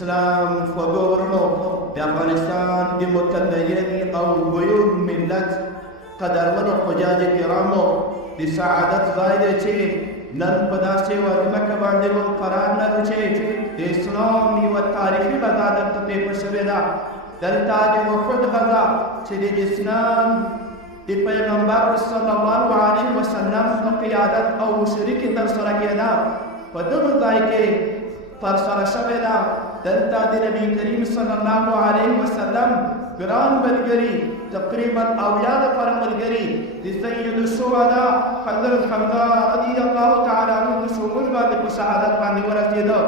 اسلام خوګورنو د افغانستان د متدین او غیور ملت قدرمنو حجاج کرامو د سعادت ځای دی چې نن په داسې ځمکه باندې مو قرار لرو چې د اسلام یوه تاریخي غزا دلته پېښه شوې ده. دلته د وحود غزا چې د اسلام د پیغمبر صلی الله علیه وسلم په قیادت او مشري کې ترسره کېده، په دغه ځای کې ترسره شوې ده. دلته د نبي کریم صلی الله علیه وسلم ګران ملګري تقریبا 80 نفره ملګري د سید الشهداء حضرت حمزه رضی الله تعالی عنه د شمول باندې په شهادت باندې ورسېده.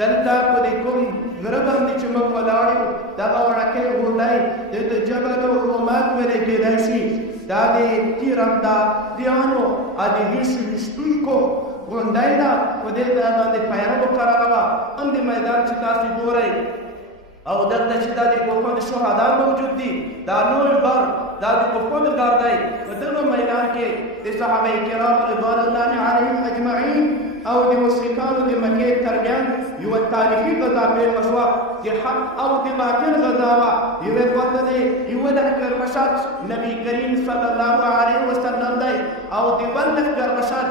دلته په دې کوم غره باندې چې موږ ولاړ یو دغه وړکۍ غونډۍ د جبل الرومات ویلی کېدای شي، دا د تیراندازیانو او د ویشو ویشتونکو غونډۍ ده. په دې ځای باندې پیره مقرره وه. همدې میدان چې تاسې ګورئ او دلته چې دا د احد شهدا موجود دي، دا لوی غر دا د احد غر دی. په دغه میدان کې د صحابه کرام رضوان الله علیهم اجمعین او د مشرکانو د مکې ترمنځ یوه تاریخي غزا پېښه شوه. د حق او د باطل غزا وه. یوې خواته د یوه لښکرمشر نبي کریم صلی الله علیه وسلم دی او د بل لښکرمشر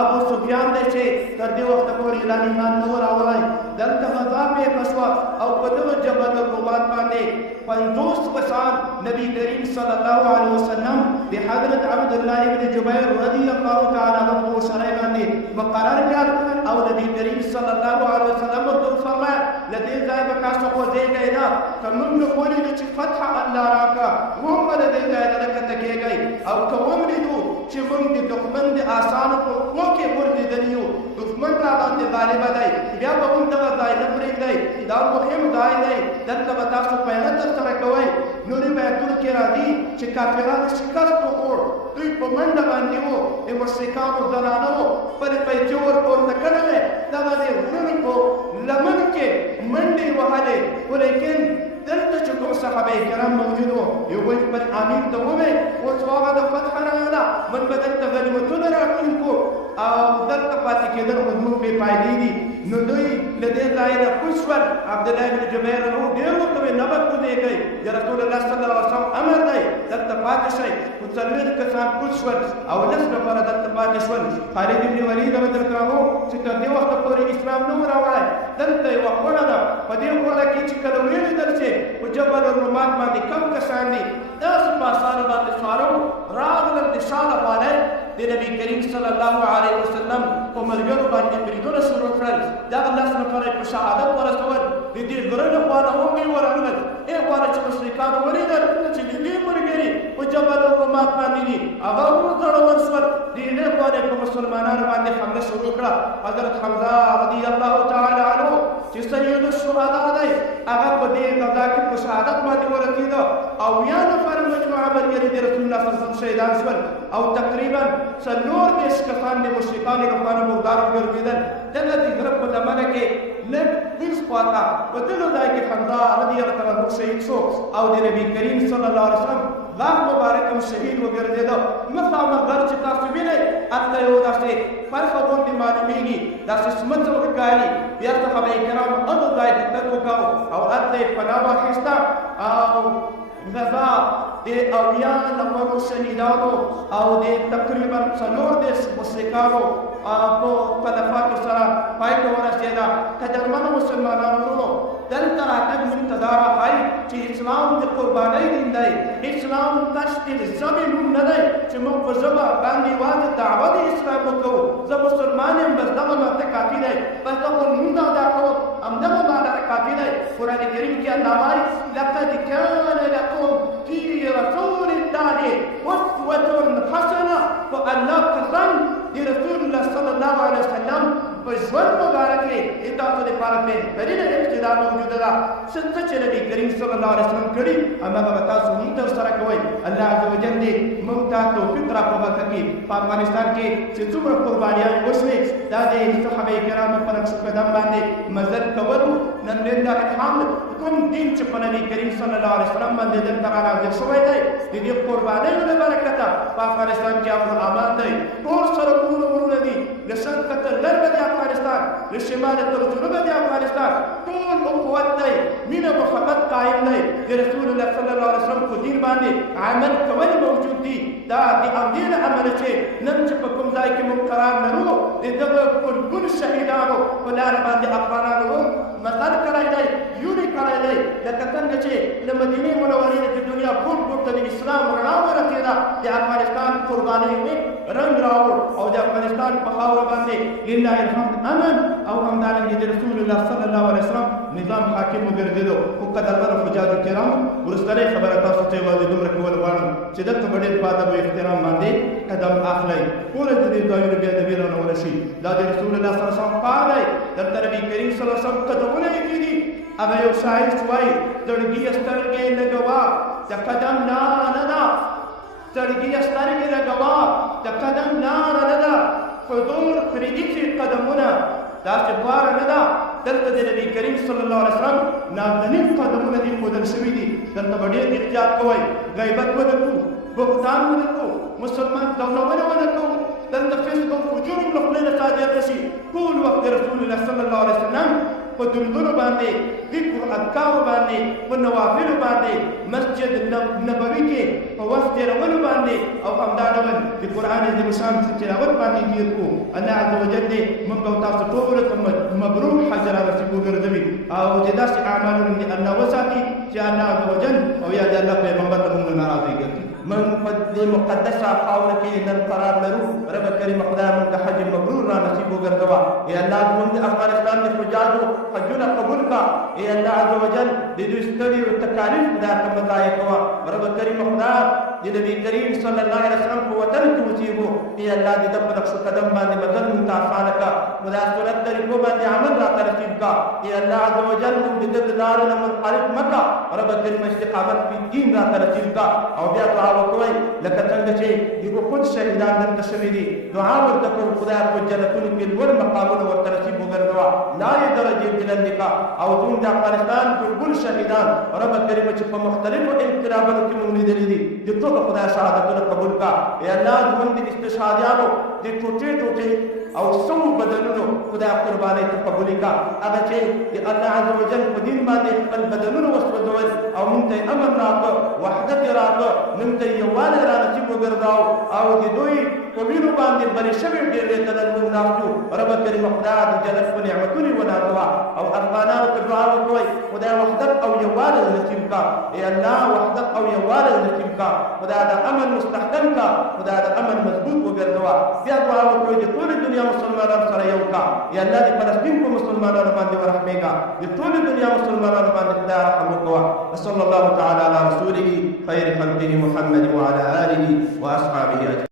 ابو سفیان دی چې تر دې وخته پورې لا ایمان نه و راوړی. دلته غزا پېښه شوه او په دغه جبل الرومات باندې 50 کسان نبي کریم صلی الله علیه وسلم د حضرت عبدالله بن جبیر رضی الله تعالی عنه په مشرۍ باندې مقرر کړ او نبي کریم صلی الله علیه وسلم ورته وفرمایل له دې ځایه به تاسو خوځېږئ نه، که موږ نه ولیدو چې فتح الله راکړه موږ به له دې ځایه نه کښته کېږئ، او که ولیدو چې موږ د دښمن د آسانو په پښو کې ورلېدلي یو، دښمن را باندې غالبه دی، بیا به موږ دغه ځای نه پرېږدئ، دا مهم ځای دی، دلته به تاسو پیره ترسره کوئ. نورې بیتونو کې راځي چې کافرانو شکست وخوړ، دوی په منډه باندې وو، د مشرکانو زنانه وو خپلې پیسې ورپورته کړې وې، دغه د غرونو په لمن کې منډې وهلې. ولیکن دلته چې کوم صحابه کرام موجود وو، یوه خپل امیر ته وویل اوس هغه د فتح راغله، موږ به دلته غنیمتونه راټول کړو او دلته پاتې کېدل خو زموږ بې فایدې دي. نو دوی له دې ځایه نه کوز شول. عبدالله بن جبیر ورو ډېر ورته ویل نه به کوزېږئ، د رسول الله صلی الله علیه وسلم امر دی دلته پاتې شئ. خو 40 کسان کوز شول او 10 نفره دلته پاتې شول. خالد بن ولید رضی الله عنه چې تر دې وخته پورې اسلام نه و راوړی، دلته یوه خونه ده، په دې خونه کې چې کله ولیدل چې په جبل الرومات باندې کم کسان دي، داسې په اسانو باندې سواره راغلل د شا لپاره د نبي کریم صلی الله علیه وسلم په ملګرو باندې بریدونه شروع کړل. دغه 10 نفره یې په شهادت ورسول. د دې غره له خوا نه هم یې ورغلل، ای خواله چې مشرکانو ولیدل چې د دې ملګري په جبل الرومات باندې دي، هغه وزړول شول. د دې خوا نه په مسلمانانو باندې حمله شروع کړه. حضرت حمزه رضی الله تعالی عنه چې سید الشهدا دی، هغه په دې غزا کې په شهادت باندې ورسېده او 80 نفره مجموعه ملګري د رسول الله صلی الله علیه وسلم شهیدان شول او تقریبا 40 کسان د مشرکانو لخوا مردار وګرځېدل. دغه د غره په لمنه کې لږ هېڅ خواته په دغه ځای کې حمزه رضی الله عنه شهید شو او د نبي کریم صلی الله علیه وسلم غاښ مبارک هم شهید وګرځېده. مخامخ غر چې تاسو وینئ هلته یو داسې پرخه غوندې معلومېږي، داسې سمڅه ښکاري. بیا صحابه کرام هغه ځای ته تګ وکړ او هلته یې پناه واخیسته او غزا د 80 نفرو شهیدانو او د تقریبا 40 مشرکانو په تلفاتو سره پای ته ورسېده. قدرمنو مسلمانانو، دلته راتګ موږ ته دا راښایي چې اسلام د قربانۍ دین دی. اسلام تش د ژبې نوم نه دی چې موږ په ژبه باندې یوازې دعوه د اسلام وکړو، زه مسلمان یم بس دغه ماته کافي دی، بس دغه لمونځ ادا کوم همدغه ماته کافي دی. قرآن کریم کې الله وایي لقد کان لکم فی رسول الله اسوة حسنه. په الله قسم د رسول الله صلی الله علیه وسلم په ژوند مبارک کې تاسو لپاره بهترینه اقتدا موجوده ده. څه چې نبي کریم صلی الله علیه وسلم کړي هماغه به تاسو هم ترسره کوئ. الله عز وجل دې موږ ته توفیق راکړي کړي. په افغانستان کې چې څومره قربانیانې وشوې دا د صحابه کرامو په نقش قدم باندې مزل کولو. نن لله الحمد کوم دین چې په نبي کریم صلی الله علیه وسلم باندې دلته رانازل شوی دی، د دې قربانیو له برکته په افغانستان کې امن امان دی. ټول سرکونه ورونه دي، له شرقه تر غربه د افغانستان، له شماله تر جنوبه د افغانستان، ټول مینه محبت قائم دی د رسول الله صلی الله علیه وسلم په دین باندې عمل کول موجود دي دا د همدې له امله چې نن چې په کوم ځای کې موږ قرار لرو د دغه قربون شهیدانو په لاره باندې افغانانو مثال کړی دی یونې کړی دی لکه څنګه چې له مدینې منورې نه د دنیا ګوټ ګوټ ته د اسلام رڼا ورسېده د افغانستان قربانۍ مې رنګ راوړ او د افغانستان په خاوره باندې لله الحمد امن او همدارنګه د رسول الله صلی الله علیه وسلم نظام حاکم وګرځېدو خو قدرمنو حجاجو کرامو وروستنۍ خبره تاسو ته یوازې دومره کول غواړم چې دلته به ډېر په ادب او احترام باندې قدم اخلئ ټوله د دې ځایونو بې ادبي رانونه شي دا د رسول الله صلی الله علیه وسلم کار دی دلته نبي کریم صلی الله علیه وسلم قدمونه یې کېدي هغه یو شاعر وایي زړګي سترګې لګوا د قدم لاره نه ده زړګي سترګې لګوا د قدم لاره نه ده حضور پرې ایښي قدمونه داسې غواره نه ده دلته د نبي کریم صلی الله علیه وسلم نازنین قدمونه دي ښودل شوي دي دلته به ډېر احتیاط کوئ غیبت ونه کړو بهتان ونه کړو مسلمان ځورونه ونه کړو دلته فسق او فجور له خولې نه صادر نه شي ټول وخت د رسول الله صلی الله علیه وسلم په درودونو باندې ذکر اذکارو باندې په نوافلو باندې مسجد نبوي کې په وخت تېرولو باندې او همدا ډول د قرآن عظیم شان تلاوت باندې تېر کړو الله عز وجل دې موږ او تاسو ټولو ته مبروک حج رانصیب وګرځوي او چې داسې اعمالونه دې الله وساتي چې الله عز وجل او یا د الله پیغمبر ته موږ ناراضي ګرځي من په دې مقدسه خاوره کې نن قرار لرو رب کریم خدای موږ ته حج مبرور رانصیب وګرځوه یا الله موږ د افغانستان د حجاجو حجونه قبول کا اے اللہ عز وجل دې دوی ستړي او تکالیف خدای ته مضایع کوه رب کریم خدای د نبی کریم صلی الله علیه وسلم په وطن کې اوسېږو اے الله دې د په نقش قدم باندې بدل موږ ته اسانه کا خدای سنت طریقو باندې عمل راته نصیب کا اے الله عز وجل موږ د دې لارو نه منحرف مکه رب کریم استقامت په دین راته نصیب کا او بیا دعا وکوئ لکه څنګه چې دغه خود شهیدان دلته شوي دي دعا ورته کوو خدای په جنتونو کې لوړ مقامونه ورته نصیب وګرځوه لارې درجې بلندې او زموږ د افغانستان ټول شهیدان رب کریم چې په مختلفو انقلابونو کې موږ لیدلي دي د ټولو خدای شهادتونه قبول کا ای الله زموږ د استشهادیانو د ټوټې ټوټې او سو بدنونو خدای قربانۍ ته قبول کا هغه چې د الله عز وجل په دین باندې خپل بدنونه وسوځول او موږ ته امن راکړه وحدت راکړه موږ ته یووالی رانصیب وګرځاو او د دوی په وینو باندې بلې شوې ډېرې ته نن موږ ناست یو رب کریم خدای د جنت په نعمتونو ونازوه او افغانانو ته دعا وکړئ خدای وحدت او یووالی نصیب کا ای الله وحدت او یووالی نصیب کا خدای د امن مستحکم کا خدای د امن مضبوط وګرځوه بیا دعا وکړئ د ټولې دنیا مسلمانانو سره یو کا یا الله د فلسطین په مسلمانانو باندې ورحمېږه د ټولې دنیا مسلمانانو باندې خدای رحم وکړه وصلی الله تعالی علی رسوله خیر خلقه محمد وعلى آله واصحابه اجمعین